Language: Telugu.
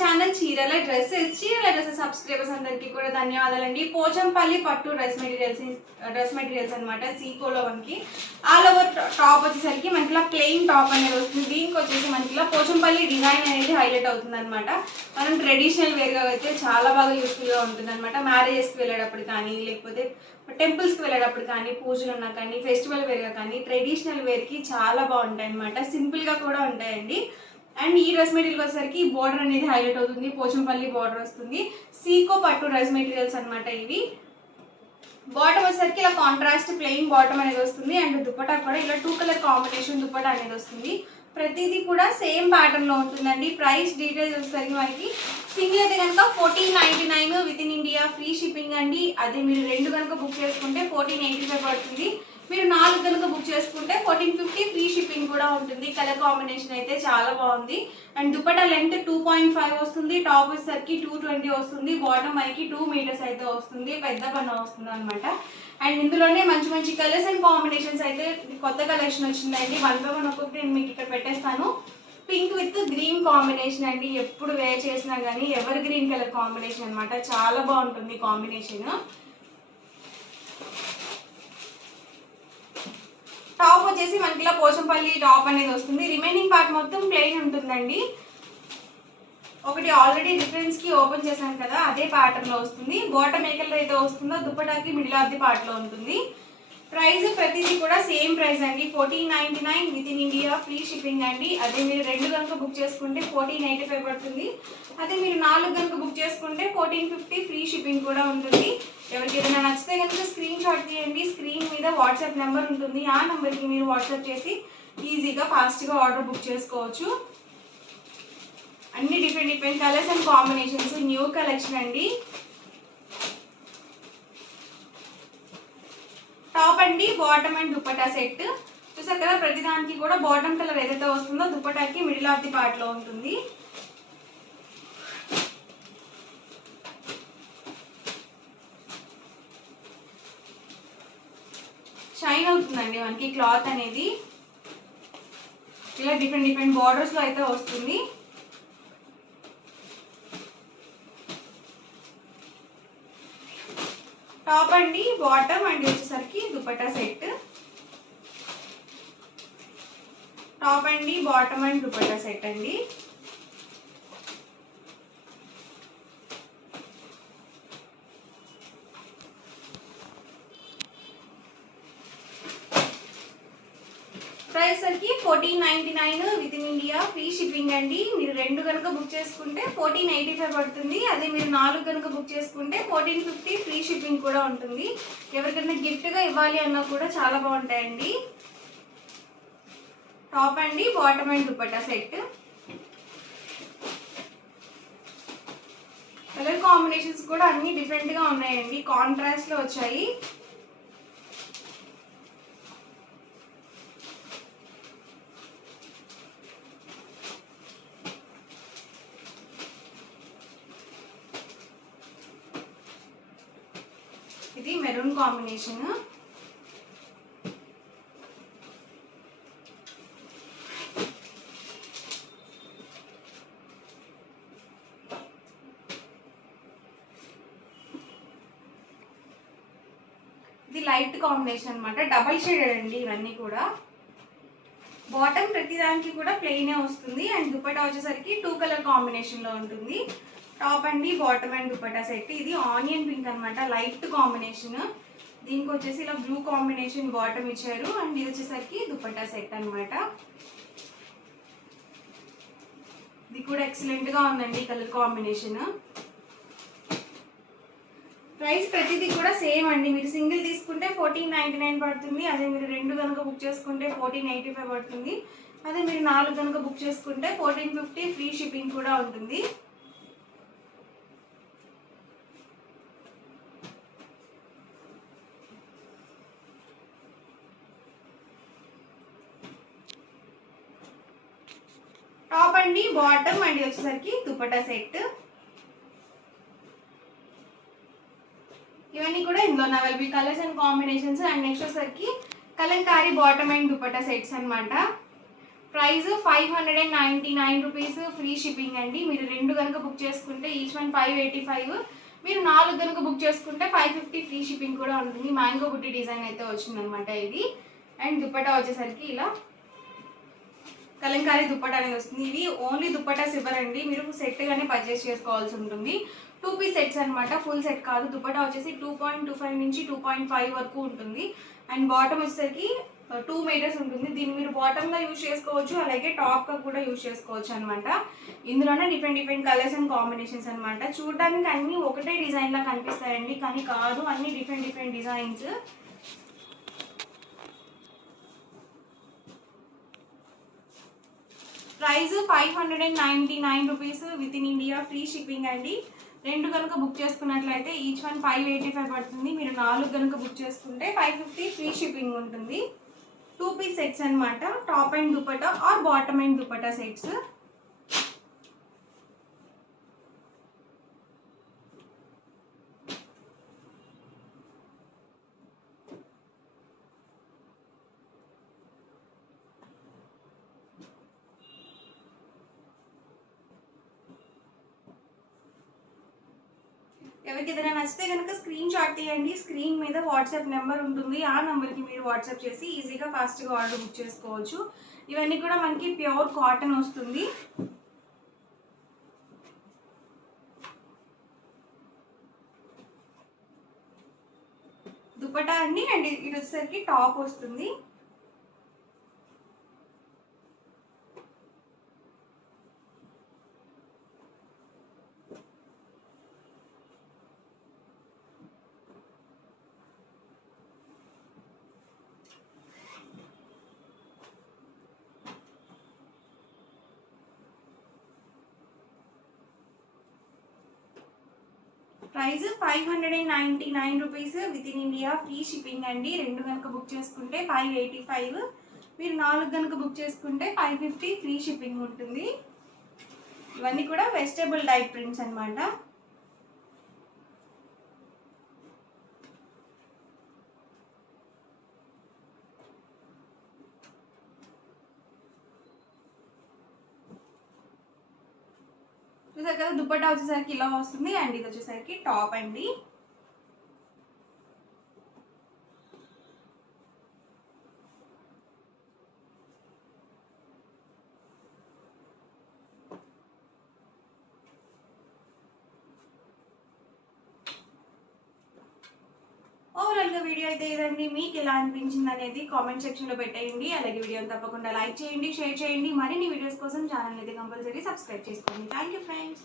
ఛానల్ చీరల డ్రెస్సెస్ సబ్స్క్రైబర్స్ అందరికీ కూడా ధన్యవాదాలండి. పోచంపల్లి పట్టు డ్రెస్ మెటీరియల్స్ అనమాట. సీకోలో మనకి ఆల్ ఓవర్ టాప్ వచ్చేసరికి మనకి ఇలా ప్లెయిన్ టాప్ అనేది వస్తుంది. దీనికి వచ్చేసి మనకి ఇలా పోచంపల్లి డిజైన్ అనేది హైలైట్ అవుతుంది అనమాట. మనం ట్రెడిషనల్ వేర్గా అయితే చాలా బాగా యూస్ఫుల్గా ఉంటుంది అనమాట. మ్యారేజెస్కి వెళ్ళేటప్పుడు కానీ, లేకపోతే టెంపుల్స్కి వెళ్ళేటప్పుడు కానీ, పూజలు ఉన్నా కానీ, ఫెస్టివల్ వేర్గా కానీ, ట్రెడిషనల్ వేర్కి చాలా బాగుంటాయి అనమాట. సింపుల్గా కూడా ఉంటాయండి. అండ్ ఈ డ్రెస్ మెటీరియల్ వచ్చేసరికి బోర్డర్ అనేది హైలైట్ అవుతుంది. పోచంపల్లి బోర్డర్ వస్తుంది. సీకో పట్టు డ్రెస్ మెటీరియల్స్ అనమాట ఇవి. బాటమ్ వచ్చేసరికి ఇలా కాంట్రాస్ట్ ప్లెయిన్ బాటమ్ అనేది వస్తుంది. అండ్ దుపట్టా కూడా ఇలా 2 కలర్ కాంబినేషన్ దుపట్టా అనేది వస్తుంది. ప్రతిదీ కూడా సేమ్ ప్యాటర్న్లో ఉంటుందండి. ప్రైస్ డీటెయిల్స్ వచ్చేసరికి మనకి సింగిల్ అయితే కనుక 1499 with in India, free shipping అండి. అదే మీరు 2 కనుక బుక్ చేసుకుంటే 1485 పడుతుంది. మీరు 4 కనుక బుక్ చేసుకుంటే 1450 ఫ్రీ షిప్పింగ్ కూడా ఉంటుంది. కలర్ కాంబినేషన్ అయితే చాలా బాగుంది. అండ్ దుపట్టా లెంత్ 2.5 వస్తుంది. టాప్ వచ్చేసరికి 220 వస్తుంది. బాటమ్ మనకి 2 మీటర్స్ అయితే వస్తుంది. పెద్ద పన్న వస్తుంది అనమాట. అండ్ ఇందులోనే మంచి మంచి కలర్స్ అండ్ కాంబినేషన్స్ అయితే కొత్త కలెక్షన్ వచ్చిందండి. 1 by 1 ఒక్కొక్కటి నేను మీకు ఇక్కడ పెట్టేస్తాను. పింక్ విత్ గ్రీన్ కాంబినేషన్ అండి. ఎప్పుడు వేర్ చేసినా కానీ ఎవర్ గ్రీన్ కలర్ కాంబినేషన్ అనమాట. చాలా బాగుంటుంది కాంబినేషన్. టాప్ వచ్చేసి మనకి ఇలా పోచంపల్లి టాప్ అనేది వస్తుంది. రిమైనింగ్ పార్ట్ మొత్తం ప్లెయిన్ ఉంటుందండి. ఒకటి ఆల్రెడీ డిఫరెన్స్ కి ఓపెన్ చేశాను కదా, అదే ప్యాటర్న్ లో వస్తుంది. బాటమ్ ఏ కలర్ అయితే వస్తుందో దుపట్టాకి మిడిల్ ఆఫ్ ది పార్ట్ లో ఉంటుంది. ప్రైస్ ప్రతిదీ కూడా సేమ్ ప్రైస్ అండి. 1499 with in India, free shipping అండి. అదే మీరు 2 కనుక బుక్ చేసుకుంటే 1485 పడుతుంది. అదే మీరు 4 కనుక బుక్ చేసుకుంటే 1450 ఫ్రీ షిప్పింగ్ కూడా ఉంటుంది. ఎవరికి ఏదైనా నచ్చితే కనుక స్క్రీన్ షాట్ తీయండి. స్క్రీన్ మీద వాట్సాప్ నెంబర్ ఉంటుంది. ఆ నెంబర్కి మీరు వాట్సాప్ చేసి ఈజీగా ఫాస్ట్గా ఆర్డర్ బుక్ చేసుకోవచ్చు. అన్ని different colours and combinations, new collection అండి. టాప్ అండి, బాటమ్ అండ్ దుపట్టా సెట్ చూసారు కదా. ప్రతిదానికి కూడా బాటమ్ కలర్ ఏదైతే వస్తుందో దుపట్టాకి మిడిల్ ఆఫ్ ది పార్ట్ లో ఉంటుంది. షైన్ అవుతుందండి మనకి క్లాత్ అనేది. ఇలా డిఫరెంట్ బార్డర్స్ లో అయితే వస్తుంది. టాప్ అండి, బాటమ్ అండ్ వచ్చేసరికి దుపట్టా సెట్. టాప్ అండి, బాటమ్ అండ్ దుపట్టా సెట్ అండి. ప్రైస్ సరికి 1499 with in India, free shipping అండి. మీరు 2 కనుక బుక్ చేసుకుంటే 1485 పడుతుంది. అదే మీరు 4 కనుక బుక్ చేసుకుంటే 1450 ఫ్రీ షిప్పింగ్ కూడా ఉంటుంది. ఎవరికైనా గిఫ్ట్గా ఇవ్వాలి అన్నా కూడా చాలా బాగుంటాయండి. టాప్ అండి, bottom and dupatta set. Colour combinations కూడా అన్ని డిఫరెంట్గా ఉన్నాయండి. కాంట్రాస్ట్లో వచ్చాయి. ఇది మెరూన్ కాంబినేషన్. ఇది లైట్ కాంబినేషన్ అనమాట. డబల్ షేడెడ్ అండి ఇవన్నీ కూడా. బాటమ్ ప్రతిదానికి కూడా ప్లెయినే వస్తుంది. అండ్ దుపట్టా వచ్చేసరికి 2 కలర్ కాంబినేషన్ లో ఉంటుంది. టాప్ అండి, బాటమ్ అండ్ దుపట్టా సెట్. ఇది ఆనియన్ పింక్ అనమాట, లైట్ కాంబినేషన్. దీనికి వచ్చేసి ఇలా బ్లూ కాంబినేషన్ బాటమ్ ఇచ్చారు. అండ్ ఇది వచ్చేసరికి దుపట్టా సెట్ అనమాట. ఇది కూడా ఎక్సలెంట్ గా ఉందండి కలర్ కాంబినేషన్. ప్రైస్ ప్రతిదీ కూడా సేమ్ అండి. మీరు సింగిల్ తీసుకుంటే 1499 పడుతుంది. అదే మీరు 2 కనుక బుక్ చేసుకుంటే 1485 పడుతుంది. అదే మీరు 4 కనుక బుక్ చేసుకుంటే 1450 ఫ్రీ షిప్పింగ్ కూడా ఉంటుంది. టాప్ అండి, బాటమ్ అండ్ వచ్చేసరికి దుపట్టా సెట్. ఇవన్నీ కూడా ఇందులో available colours and combinations. And next వచ్చేసరికి Kalamkari bottom and dupatta sets అనమాట. ప్రైస్ 599 రూపీస్, ఫ్రీ షిప్పింగ్ అండి. మీరు 2 కనుక బుక్ చేసుకుంటే ఈచ్ వన్ 585, మీరు 4 కనుక బుక్ చేసుకుంటే 550 ఫ్రీ షిప్పింగ్ కూడా ఉంటుంది. మ్యాంగో బుట్టి డిజైన్ అయితే వచ్చిందనమాట ఇది. అండ్ దుపట్టా వచ్చేసరికి ఇలా కలంకారీ దుపట్టా అనేది వస్తుంది. ఇది ఓన్లీ దుపట్టాస్ ఇవ్వరండి, మీరు సెట్గానే పర్చేస్ చేసుకోవాల్సి ఉంటుంది. 2 పీస్ సెట్స్ అనమాట, ఫుల్ సెట్ కాదు. దుపట్టా వచ్చేసి 2.25 నుంచి 2.5 వరకు ఉంటుంది. అండ్ బాటమ్ వచ్చేసరికి 2 మీటర్స్ ఉంటుంది. దీన్ని మీరు బాటమ్గా యూజ్ చేసుకోవచ్చు, అలాగే టాప్గా కూడా యూజ్ చేసుకోవచ్చు అనమాట. ఇందులోనే డిఫరెంట్ కలర్స్ అండ్ కాంబినేషన్స్ అనమాట. చూడడానికి అన్నీ ఒకటే డిజైన్లా కనిపిస్తాయండి, కానీ కాదు, అన్ని different designs. Price 599 rupees, with in India, free shipping అండి. 2 కనుక బుక్ చేసుకున్నట్లయితే ఈచ్ వన్ 585 పడుతుంది. మీరు 4 కనుక బుక్ చేసుకుంటే 550 ఫ్రీ షిప్పింగ్ ఉంటుంది. 2 పీస్ సెట్స్ అనమాట, top and dupatta or bottom and dupatta sets. ఎవరికి ఏదైనా నచ్చితే కనుక స్క్రీన్ షాట్ తీయండి. స్క్రీన్ మీద వాట్సాప్ నెంబర్ ఉంటుంది, ఆ నెంబర్కి మీరు వాట్సాప్ చేసి ఈజీగా ఫాస్ట్గా ఆర్డర్ బుక్ చేసుకోవచ్చు. ఇవన్నీ కూడా మనకి ప్యూర్ కాటన్ వస్తుంది. దుపట్టా అండి. అండ్ ఇది వచ్చేసరికి టాప్ వస్తుంది. Price 599 rupees, with in India, free shipping అండి. 2 కనుక బుక్ చేసుకుంటే 585, మీరు 4 కనుక బుక్ చేసుకుంటే 550 ఫ్రీ షిప్పింగ్ ఉంటుంది. ఇవన్నీ కూడా వెజిటబుల్ డైట్ ప్రింట్స్ అనమాట. చూసారు కదా, దుపట్టా వచ్చేసరికి ఇలా వస్తుంది. అండ్ ఇది వచ్చేసరికి టాప్ అండి. ఓవరాల్గా వీడియో అయితే ఇదండి. మీకు ఎలా అనిపించింది అనేది కామెంట్ సెక్షన్లో పెట్టేయండి. అలాగే వీడియోని తప్పకుండా లైక్ చేయండి, షేర్ చేయండి. మరిన్ని వీడియోస్ కోసం ఛానల్ అయితే కంపల్సరీ సబ్స్క్రైబ్ చేసుకోండి. Thank you friends.